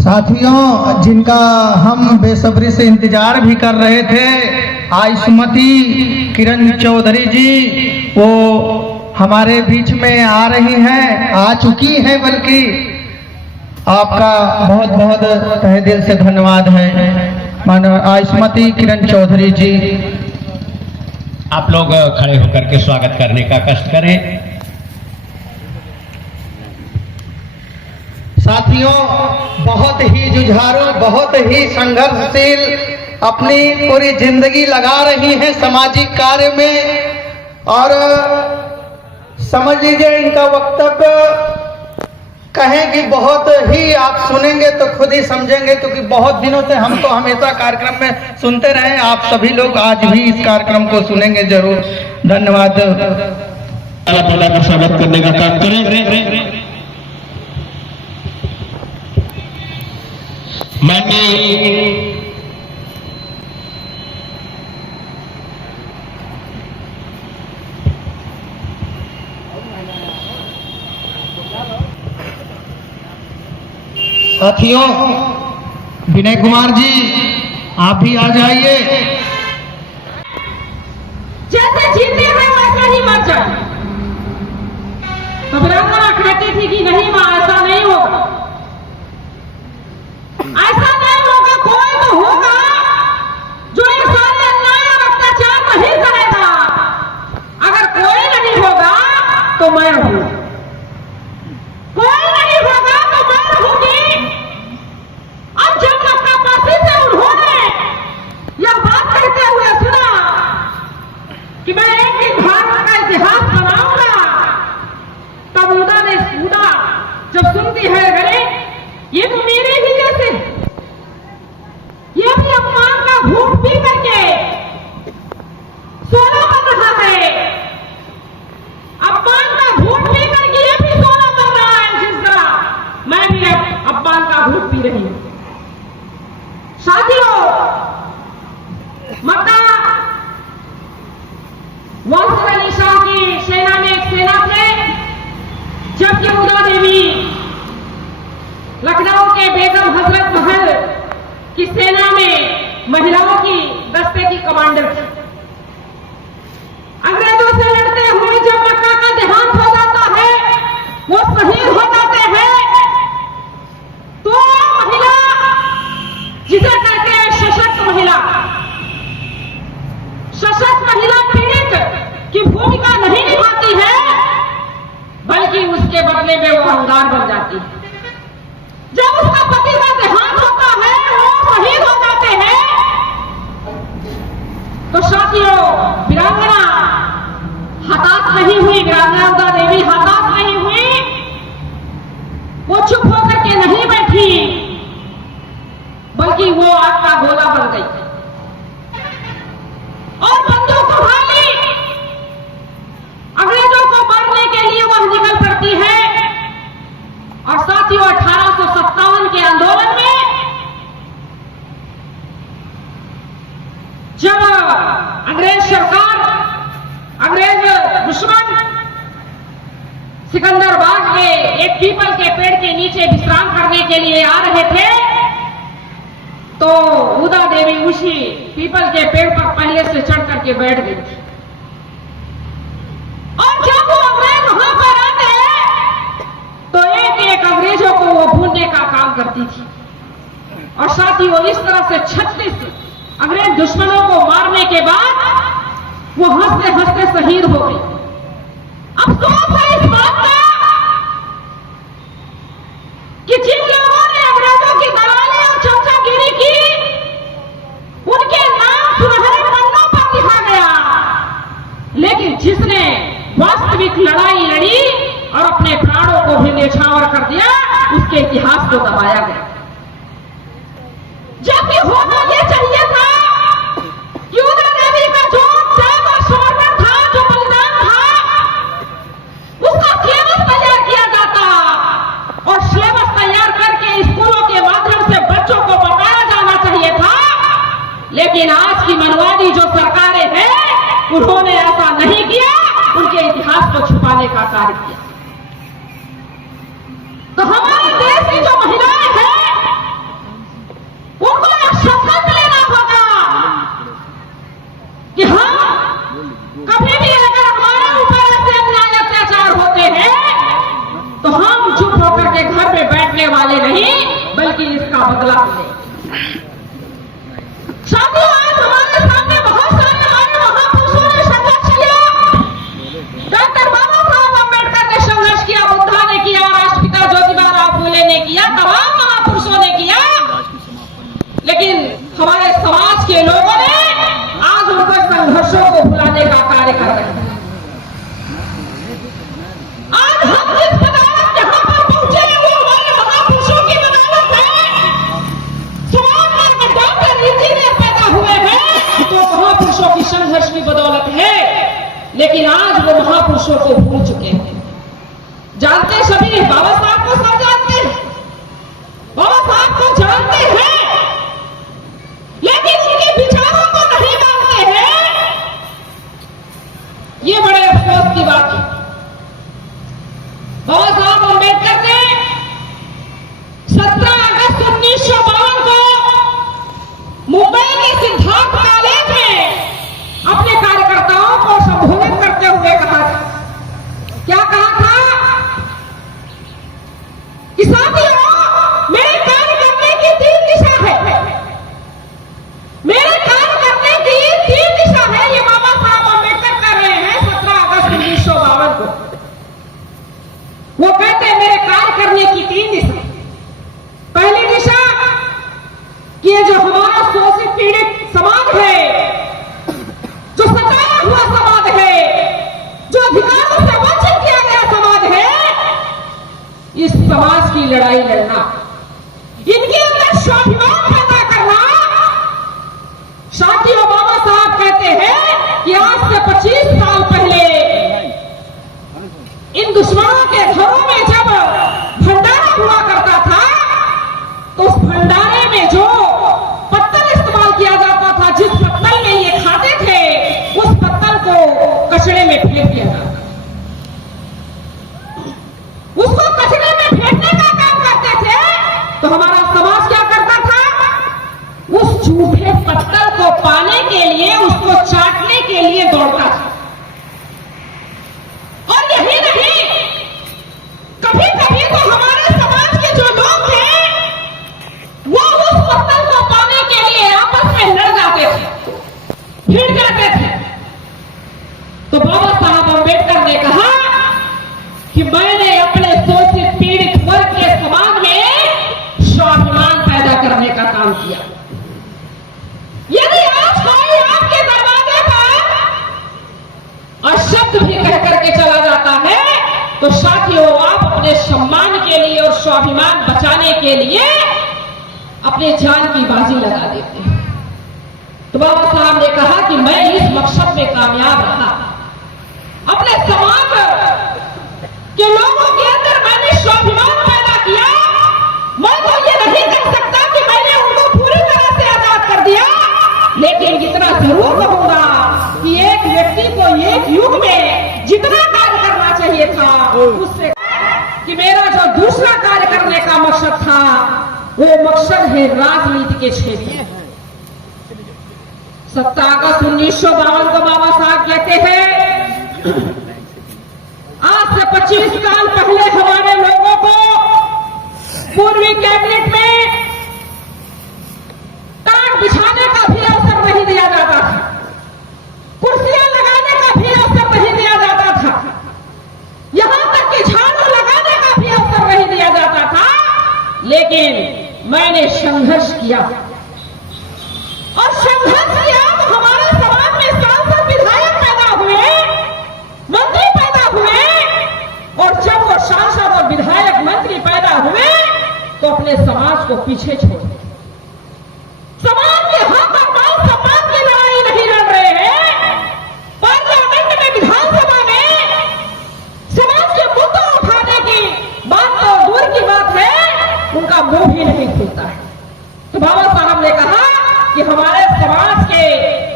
साथियों, जिनका हम बेसब्री से इंतजार भी कर रहे थे, आयुष्मती किरण चौधरी जी, वो हमारे बीच में आ रही हैं, आ चुकी हैं। बल्कि आपका बहुत बहुत तहे दिल से धन्यवाद है मानव आयुष्मती किरण चौधरी जी। आप लोग खड़े होकर के स्वागत करने का कष्ट करें। साथियों, बहुत ही जुझारू, बहुत ही संघर्षशील अपनी पूरी जिंदगी लगा रही हैं सामाजिक कार्य में, और समझ लीजिए इनका वक्तव्य कहें कि बहुत ही आप सुनेंगे तो खुद ही समझेंगे, क्योंकि बहुत दिनों से हम तो हमेशा कार्यक्रम में सुनते रहे, आप सभी लोग आज भी इस कार्यक्रम को सुनेंगे जरूर। धन्यवाद। का स्वागत करने का काम करें। माननीय साथियों, विनय कुमार जी, आप भी आ जाइए। जैसे जीते हैं वैसे ही मर जाए। तो वीरांगना कहती थी कि नहीं मां, ऐसा नहीं होगा, ऐसा नहीं होगा। कोई तो होगा जो ये सारे अन्याय और अत्याचार नहीं करेगा। अगर कोई नहीं होगा तो मैं हूं, कोई नहीं होगा तो मैं रहूंगी। अब जब नक्कापासी से उन्होंने यह बात कहते हुए सुना कि मैं एक दिन भारत का इतिहास बनाऊंगा, तब उदा ने उदा जब सुनती है, अरे ये तो मेरे ही जैसे, ये भी अपमान का घूंट पी करके सोना बन रहा है, अपमान का घूंट पी करके ये भी सोना बन रहा है, जिस तरह मैं भी अपमान का घूंट पी रही हूं। साथियों, माता वासुदेव अली शाह की सेना में एक सेना थे, जब यमुना देवी लखनऊ के बेगम हजरत महल की सेना में महिलाओं की दस्ते की कमांडर थी। अंग्रेजों से लड़ते हुए जब मक्का का देहांत हो जाता है, वो शहीद हो जाते हैं, तो महिला, जिसे कहते हैं सशक्त महिला, सशक्त महिला पीड़ित की भूमिका नहीं निभाती है, बल्कि उसके बदले में वो अंगार बन जाती है। जब उसका पति का देहांत होता है, वो शहीद हो जाते हैं, तो साथियों, वीरांगना हताश नहीं हुई, वीरांगना उदा देवी हताश नहीं हुई, वो चुप होकर के नहीं बैठी, बल्कि वो आग का गोला बन गई और बंदूक उठा ली। अंग्रेजों को मारने के लिए वह निकल पड़ती है। और साथियों, 1857 के आंदोलन में जब अंग्रेज सरकार, अंग्रेज दुश्मन सिकंदर बाग में एक पीपल के पेड़ के नीचे विश्राम करने के लिए आ रहे थे, तो उदा देवी उसी पीपल के पेड़ पर पहले से चढ़ करके बैठ गई थी। और जब वो अंग्रेज वहां पर आते तो एक एक अंग्रेजों को वो भूनने का काम करती थी। और साथ ही वो इस तरह से 36 अंग्रेज दुश्मनों को मारने के बाद वो हंसते हंसते शहीद हो गई। अफसोस है इस बात का कि जिन लोगों ने अंग्रेजों की दलाली और चमचागिरी की, उनके नाम सुनहरे पन्नों पर लिखा गया, लेकिन जिसने वास्तविक लड़ाई लड़ी और अपने प्राणों को भी न्यौछावर कर दिया, उसके इतिहास को दबाया गया। जबकि होना यह चाहिए था कि उदा देवी का जो त्याग और समर्पण था, जो बलिदान था, उसका सिलेबस तैयार किया जाता और सिलेबस तैयार करके स्कूलों के माध्यम से बच्चों को बताया जाना चाहिए था। लेकिन आज की मनवादी जो सरकारें हैं, उन्होंने ऐसा नहीं किया, उनके इतिहास को छुपाने का कार्य किया। तो हमारे देश की जो महिलाएं हैं, बल्कि इसका बदला ले। साथियों, आज हमारे सामने बहुत सारे हमारे महापुरुषों ने संघर्ष किया। डॉक्टर बाबा साहब अम्बेडकर ने संघर्ष किया, बुद्धा ने किया, राष्ट्रपिता ज्योतिबा राव फूले ने किया, तमाम महापुरुषों ने किया। लेकिन हमारे समाज के लोगों ने आज उनके संघर्षों को भुलाने का कार्य कर रहे हैं। आज हम जिस बदौलत जहां पर पहुंचे हैं वो हमारे महापुरुषों की बदौलत है। समाज में अगर डॉक्टर इंजीनियर पैदा हुए हैं तो महापुरुषों की संघर्ष की बदौलत है। लेकिन आज वो महापुरुषों को भूल चुके हैं। जानते सभी बाबा साहब को, सब जानते हैं, बाबा साहब को जानते हैं, लेकिन उनके विचारों को नहीं मानते हैं। ये बड़े अफसोस की बात है। बाबा साहब अम्बेडकर ने 17 अगस्त 1952 को मुंबई के सिद्धार्थ कॉलेज में अपने कार्यकर्ताओं को संबोधित करते हुए कहा था। क्या कहा था कि साथियों, मेरे कार्य करने की 3 दिशा है। मेरे कार्य करने की 3 दिशा है। ये बाबा साहब अम्बेडकर कर रहे हैं 17 अगस्त 1952 को। वो कहते हैं मेरे कार्य करने की 3 दिशा। पहली दिशा कि ये जो हमारा शोषित पीड़ित समाज है, जो सताया हुआ समाज है, जो अधिकारों से वंचित किया गया समाज है, इस समाज की लड़ाई लड़ना, इनके अंदर स्वाभिमान पैदा करना। साथियों, बाबा साहब कहते हैं कि आज से 25 साल पहले इन दुश्मनों के घरों में जब भंडारा हुआ करता था तो उस भंडारे में जो पत्तल इस्तेमाल किया जाता था, जिस पत्तल में ये खाते थे, उस पत्तल को कचरे में फेंक दिया जाता था। उसको कचरे में फेंकने का काम करते थे तो हमारा समाज क्या करता था? उस झूठे पत्तल को पाने के लिए, उसको चाटने के लिए दौड़ता था। और यही नहीं, कभी कभी तो हमारे समाज के जो लोग थे वो उस पत्तल को पाने के लिए आपस में लड़ जाते थे, भिड़ जाते थे। तो बाबा साहब अम्बेडकर ने कहा कि मैंने अपने शोषित पीड़ित वर्ग के समाज में स्वाभिमान पैदा करने का काम किया। यदि आज कोई आपके दरवाजे पर अशब्द भी कह करके चला जाता है तो साथियों, आप अपने सम्मान के लिए और स्वाभिमान बचाने के लिए अपने जान की बाजी लगा देते हैं। तो बाबा साहब ने कहा कि मैं इस मकसद में कामयाब रहा। अपने समाज के लोगों के अंदर मैंने स्वाभिमान पैदा किया। मैं तो ये नहीं कह सकता कि मैंने उनको पूरी तरह से आजाद कर दिया, लेकिन इतना जरूर कहूंगा कि एक व्यक्ति को एक युग में जितना कार्य करना चाहिए था उससे, कि मेरा जो दूसरा कार्य करने का मकसद था वो मकसद है राजनीति के क्षेत्र में। 17 अगस्त 1952 को बाबा साहब कहते हैं आज से 25 साल पहले हमारे लोगों को पूर्वी कैबिनेट में टाट बिछाने का भी अवसर नहीं दिया जाता था, कुर्सियां लगाने का भी अवसर नहीं दिया जाता था, यहां तक कि झाड़ू लगाने का भी अवसर नहीं दिया जाता था। लेकिन मैंने संघर्ष किया और संघर्ष किया तो हमारे समाज में सांसद विधायक पैदा हुए, मंत्री पैदा हुए। और जब वो सांसद और विधायक मंत्री पैदा हुए तो अपने समाज को पीछे छोड़ दिया। समाज के हक और मान सम्मान की लड़ाई नहीं लड़ रहे हैं, पार्लियामेंट में, विधानसभा में समाज के मुद्दे उठाने की बात तो दूर की बात है, उनका मुंह भी नहीं खुलता है। तो बाबा साहब ने कहा कि हमारे समाज के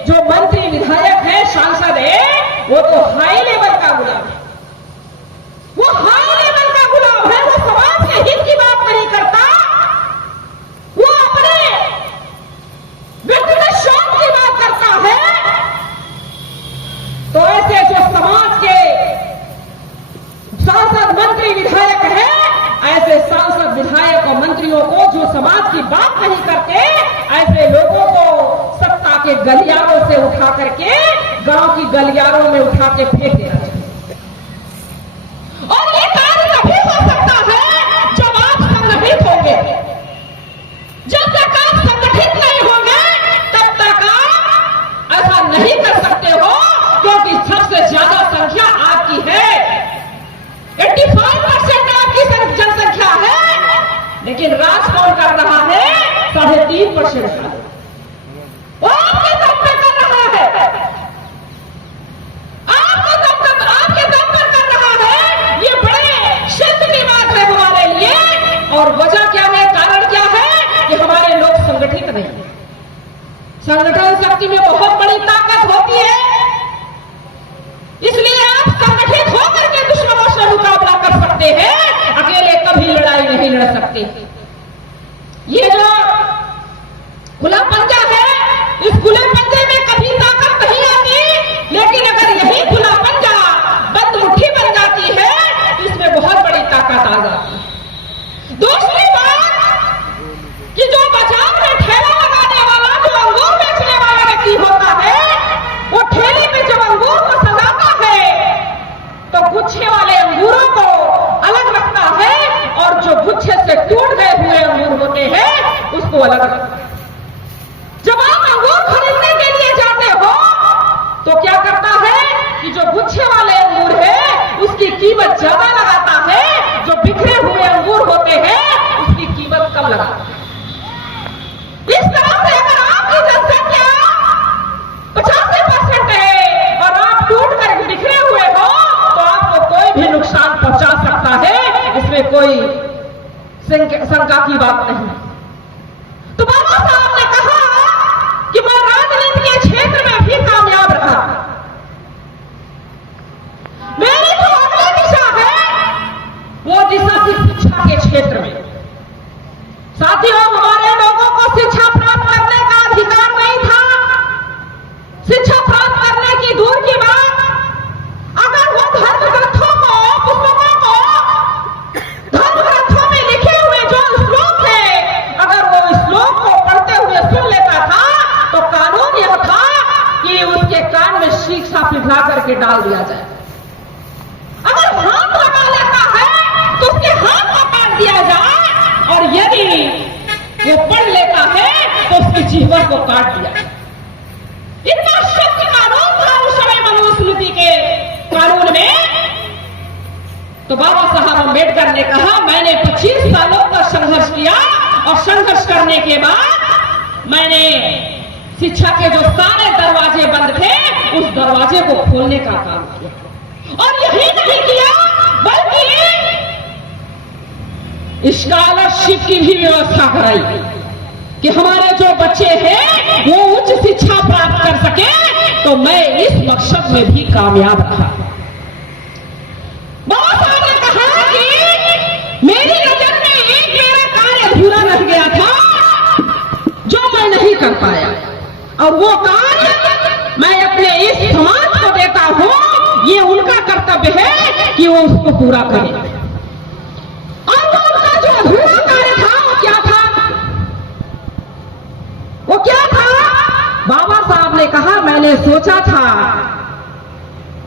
जो मंत्री विधायक है, सांसद है, वो तो हाई लेवल का गुलाम है, वो हाई लेवल का गुलाम है। वो समाज के हित की बात नहीं करता, वो अपने व्यक्तिगत शौक की बात करता है। तो ऐसे जो समाज के सांसद मंत्री विधायक है, ऐसे सांसद विधायक और मंत्रियों को, जो समाज की बात नहीं करते, ऐसे लोगों को सत्ता के गलियारों से उठा करके गांव की गलियारों में उठा के फेंक देना चाहिए। और ये कार्य तभी हो सकता है जब आप संगठित होंगे। जब तक आप संगठित नहीं होंगे तब तक आप ऐसा नहीं कर सकते हो, क्योंकि सबसे ज्यादा संख्या आपकी है। 85% आपकी जनसंख्या है, लेकिन राज कौन कर रहा है? 3.5% का। वो आपके दम पे कर रहा है, आपके दम पर कर रहा है। ये बड़े शर्त की बात है हमारे लिए। और वजह क्या है, कारण क्या है कि हमारे लोग संगठित नहीं। संगठन शक्ति में बहुत बड़ी ताकत होती है, इसलिए आप संगठित होकर के दुश्मनों से मुकाबला कर सकते हैं, अकेले कभी लड़ाई नहीं लड़ सकते। ये जो खुला पंजा है, इस खुले पंजे में कभी ताकत नहीं आती, लेकिन अगर यही खुला पंजा बंद मुट्ठी बन जाती है तो इसमें बहुत बड़ी ताकत आ जाती है। दूसरी बात कि जो बाजार में ठेला लगाने वाला, जो अंगूर बेचने वाला व्यक्ति होता है, वो ठेले में जब अंगूर को सजाता है तो गुच्छे वाले अंगूरों को अलग रखता है, और जो गुच्छे से टूट गए हुए अंगूर होते हैं उसको अलग रखता है। जब आप अंगूर खरीदने के लिए जाते हो तो क्या करता है कि जो गुच्छे वाले अंगूर है उसकी कीमत ज्यादा लगाता है, जो बिखरे हुए अंगूर होते हैं उसकी कीमत कम लगाता है। इस तरह से अगर आपकी जनसंख्या 85% है और आप टूट कर बिखरे हुए हो तो आपको कोई भी नुकसान पहुंचा सकता है, इसमें कोई शंका की बात नहीं। तो बाबा साहब ने कहा कि मैं राजनीति के क्षेत्र में भी कामयाब रहा। मेरी जो अगली दिशा है वो दिशा थी शिक्षा के क्षेत्र में। साथियों, हमारे लोगों को शिक्षा प्राप्त करने का अधिकार नहीं था। शिक्षा प्राप्त करने की दूर की बात, अगर वो धर्म ग्रंथों को, पुस्तकों को, धर्म ग्रंथों में लिखे हुए जो श्लोक थे, अगर वो श्लोक को पढ़ते हुए सुन लेता था तो कानून यह था कि उसके कान में शिक्षा पिघला करके डाल दिया जाए। अगर हाथ लगा लेता है तो उसके हाथ को काट दिया जाए, और यदि वो पढ़ लेता है तो उसकी जीवा को काट दिया। इतना सख्त कानून था उस समय मनुस्मृति के कानून में। तो बाबा साहब अम्बेडकर ने कहा, मैंने 25 सालों तक संघर्ष किया, और संघर्ष करने के बाद मैंने शिक्षा के जो सारे दरवाजे बंद थे उस दरवाजे को खोलने का काम किया। और यही नहीं किया, बल्कि स्कॉलरशिप की भी व्यवस्था कराई कि हमारे जो बच्चे हैं वो उच्च शिक्षा प्राप्त कर सके। तो मैं इस मकसद में भी कामयाब रहा। बाबा साहब ने कहा कि मेरी नजर में एक मेरा कार्य अधूरा रह गया था जो मैं नहीं कर पाया, और वो कार्य मैं अपने इस समाज को देता हूं। ये उनका कर्तव्य है कि वो उसको पूरा करें। और वो उनका जो अधूरा कार्य था वो क्या था? वो क्या था? बाबा साहब ने कहा, मैंने सोचा था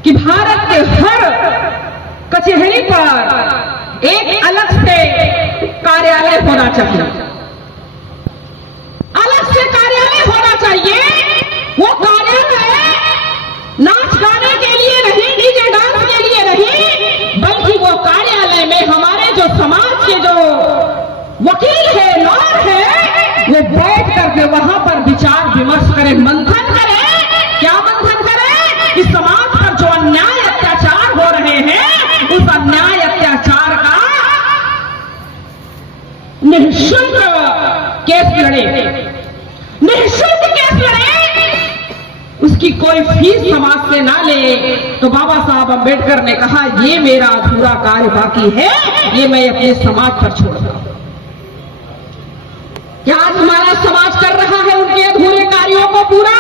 कि भारत के हर कचहरी पर एक अलग से कार्यालय होना चाहिए, अलग से कार्यालय होना चाहिए। वो कार्यालय नाच गाने के लिए नहीं, डीजे डांस के लिए नहीं, बल्कि वो कार्यालय में हमारे जो समाज के जो वकील है, लॉयर है, वो बैठ करके वहां पर विचार विमर्श करें, मंथन करें। क्या मंथन करें? इस समाज पर जो अन्याय अत्याचार हो रहे हैं, उस अन्याय अत्याचार का निःशुल्क केस लड़े, निःशुल्क केस लड़े, उसकी कोई फीस समाज से ना ले। तो बाबा साहब अम्बेडकर ने कहा, ये मेरा अधूरा कार्य बाकी है, ये मैं अपने समाज पर छोड़ रहा हूं। क्या आज हमारा समाज कर रहा है उनके अधूरे कार्यों को पूरा?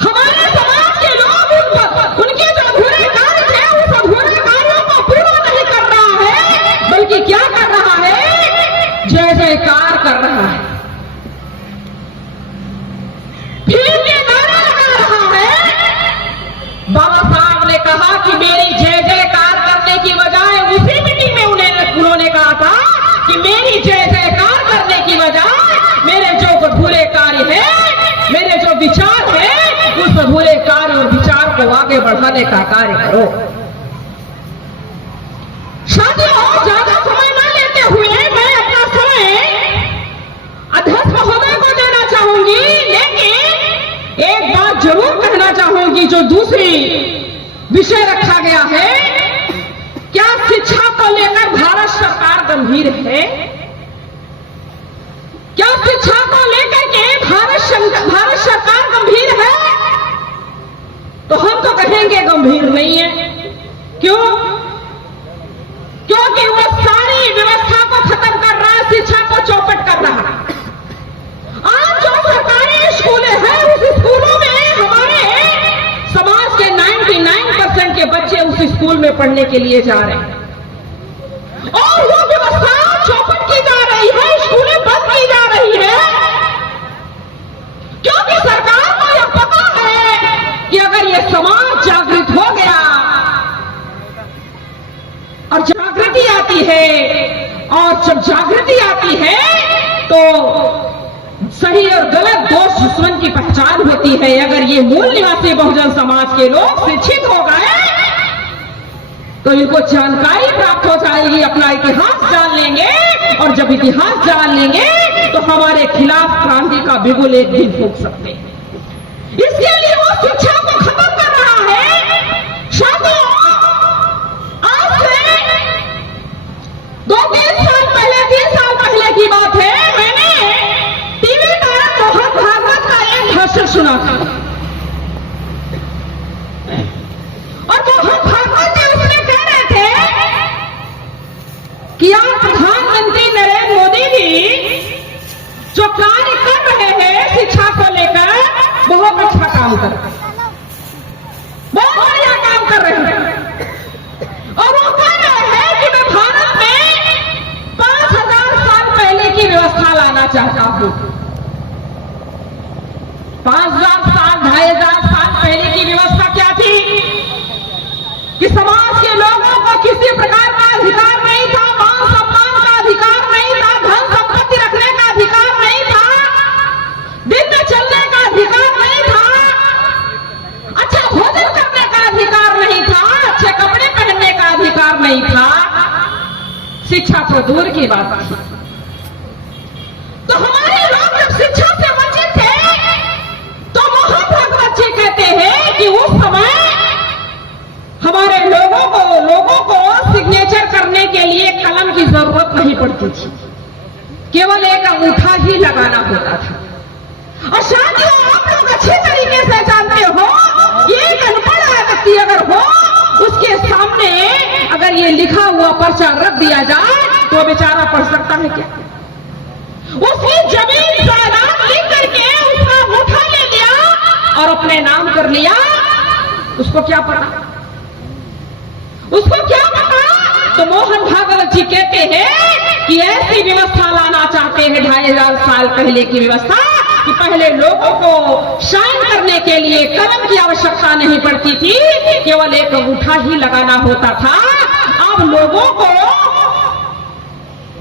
हमारे समाज के लोग उनके जो अधूरे कार्य थे उस अधूरे कार्यों को पूरा नहीं कर रहा है, बल्कि क्या कर रहा है? जय जयकार कर रहा है, फिर ये नारा लगा रहा है। बाबा साहब ने कहा कि मेरी जय जयकार करने की बजाय, उसी मीटिंग में उन्होंने कहा था कि मेरी जय जयकार करने की बजाय मेरे जो अधूरे कार्य है, मेरे जो विचार है, उस अधूरे कार्य और विचार को आगे बढ़ाने का कार्य करो। साथियों, ज्यादा समय न लेते हुए मैं अपना समय अध्यक्ष महोदय को देना चाहूंगी, लेकिन एक बात जरूर कहना चाहूंगी। जो दूसरी विषय रखा गया है, क्या शिक्षा को लेकर भारत सरकार गंभीर है? क्या शिक्षा को लेकर के भारत सरकार गंभीर है? तो हम तो कहेंगे गंभीर नहीं है। क्यों? क्योंकि वो सारी व्यवस्था को खत्म कर रहा है, शिक्षा को चौपट कर रहा है। आज जो सरकारी स्कूल है, उस स्कूलों में हमारे समाज के 99% के बच्चे उस स्कूल में पढ़ने के लिए जा रहे हैं, और वो व्यवस्था चौपट की जा रही है, स्कूलें बंद की जा रही है, क्योंकि सरकार को यह पता है कि अगर ये समाज जागृत हो गया और जागृति आती है, और जब जागृति आती है तो सही और गलत, दोष दुश्मन की पहचान होती है। अगर ये मूल निवासी बहुजन समाज के लोग शिक्षित हो गए तो इनको जानकारी प्राप्त हो जाएगी, अपना इतिहास जान लेंगे, और जब इतिहास जान लेंगे तो हमारे खिलाफ क्रांति का बिगुल एक दिन फूंक सकते हैं। इसके लिए वो शिक्षा को खत्म कर रहा है। साथियों, आज से 2-3 साल पहले, 3 साल पहले की बात है, मैंने टीवी पर मोहन भागवत का एक भाषण सुना था, और मोहन भागवत जी उसमें कह रहे थे कि आप प्रधानमंत्री नरेंद्र मोदी जी जो कार्य कर रहे हैं शिक्षा को लेकर, बहुत अच्छा काम कर रहे हैं, बहुत बढ़िया काम कर रहे हैं। और वो कह रहे हैं कि मैं भारत में 5000 साल पहले की व्यवस्था लाना चाहता हूं। 5000 साल, 2500 साल पहले की व्यवस्था क्या थी कि समाज के लोगों को किसी प्रकार का अधिकार नहीं था, मान सम्मान का अधिकार नहीं था, धन संपत्ति रखने का अधिकार नहीं था, दिन में चलने का अधिकार नहीं था, अच्छा भोजन करने का अधिकार नहीं था, अच्छे कपड़े पहनने का अधिकार नहीं था, शिक्षा तो दूर की बात थी। तो हमारे लोग जब शिक्षा से वंचित थे, तो मोहन भागवत जी कहते हैं कि उस समय हमारे लोगों को सिग्नेचर करने के लिए कलम की जरूरत नहीं पड़ती थी, केवल एक अंगूठा ही लगाना होता था। और साथियों, आप लोग अच्छे तरीके से जानते हो कि एक अनपढ़ व्यक्ति अगर हो, उसके सामने अगर ये लिखा हुआ पर्चा रख दिया जाए तो बेचारा पढ़ सकता है क्या? उसकी जमीन जायदाद लिख करके उसका अंगूठा ले लिया और अपने नाम कर लिया, उसको क्या पता? उसको क्या पता? तो मोहन भागवत जी कहते हैं कि ऐसी व्यवस्था लाना चाहते हैं 2500 साल पहले की व्यवस्था, कि पहले लोगों को साइन करने के लिए कलम की आवश्यकता नहीं पड़ती थी, केवल एक अंगूठा ही लगाना होता था। अब लोगों को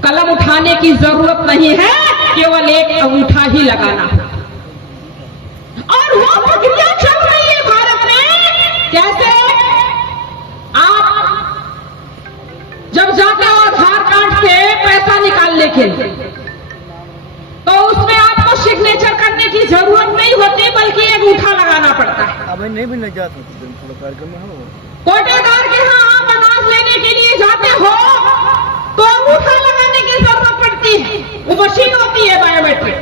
कलम उठाने की जरूरत नहीं है, केवल एक अंगूठा ही लगाना है। और वो प्रक्रिया चल रही है भारत में। कैसे? आप जब जाते हो आधार कार्ड से पैसा निकालने के लिए, तो उसमें आपको सिग्नेचर करने की जरूरत नहीं होती, बल्कि एक अंगूठा लगाना पड़ता है। कोटेदार के यहाँ आप अनाज लेने के लिए जाते हो तो अंगूठा लगाने की जरूरत पड़ती है। वो मशीन होती है बायोमेट्रिक,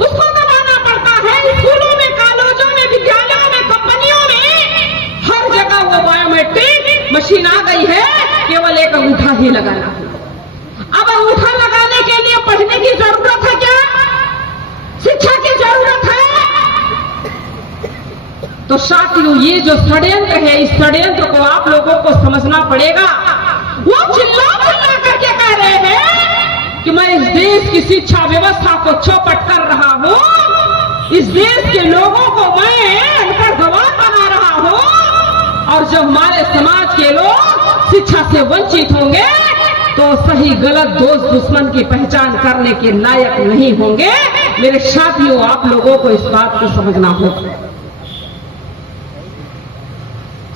उसको दबाना पड़ता है। स्कूलों में, कॉलेजों में, विद्यालयों में, कंपनियों में, हर जगह वो बायोमेट्रिक मशीन आ गई है, केवल एक अंगूठा ही लगाना है। अब अंगूठा लगाने के लिए पढ़ने की जरूरत है क्या? शिक्षा की जरूरत है? तो साथियों, ये जो षड्यंत्र है, इस षड्यंत्र को आप लोगों को समझना पड़ेगा। वो चिल्ला चिल्ला करके कह रहे हैं कि मैं इस देश की शिक्षा व्यवस्था को चौपट कर रहा हूँ, इस देश के लोगों को मैं अनपढ़ गवार बना रहा हूँ, और जब हमारे समाज के लोग शिक्षा से वंचित होंगे तो सही गलत दोस्त दुश्मन की पहचान करने के लायक नहीं होंगे। मेरे साथियों, आप लोगों को इस बात को समझना होगा,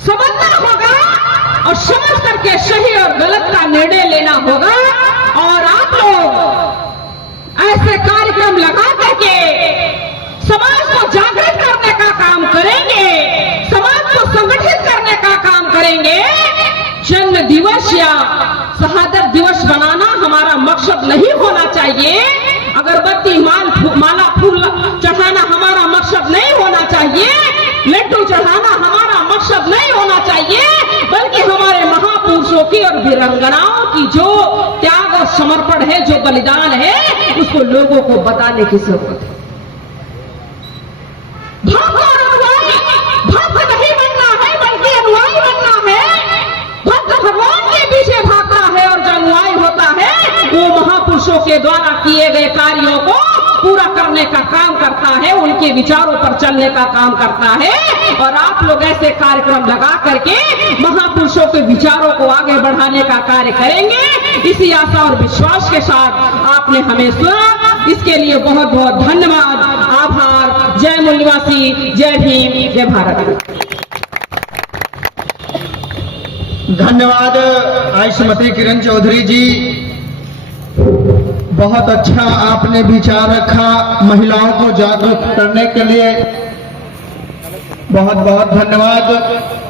समझना होगा और समझ करके सही और गलत का निर्णय लेना होगा। और आप लोग ऐसे कार्यक्रम लगा करके समाज को जागृत करने का काम करेंगे, समाज को संगठित करने का काम करेंगे। जन्म दिवस या शहादत दिवस बनाना हमारा मकसद नहीं होना चाहिए, अगरबत्ती माला फूल चढ़ाना हमारा मकसद नहीं होना चाहिए, लड्डू चढ़ाना हमारा मकसद नहीं होना चाहिए, बल्कि हमारे महापुरुषों की और वीरांगनाओं की जो त्याग और समर्पण है, जो बलिदान है, उसको लोगों को बताने की जरूरत है। भक्त नहीं बनना है बल्कि अनुयायी बनना है। भक्त भगवान के पीछे भागता है और जो अनुयायी होता है वो महापुरुषों के द्वारा किए गए कार्यों को पूरा करने का काम करता है, उनके विचारों पर चलने का काम करता है। और आप लोग ऐसे कार्यक्रम लगा करके महापुरुषों के विचारों को आगे बढ़ाने का कार्य करेंगे। इसी आशा और विश्वास के साथ आपने हमें सुना, इसके लिए बहुत बहुत धन्यवाद, आभार। जय मूल निवासी, जय भीम, जय भारत। धन्यवाद आयुष्मती किरण चौधरी जी, बहुत अच्छा आपने विचार रखा महिलाओं को जागरूक करने के लिए, बहुत बहुत धन्यवाद।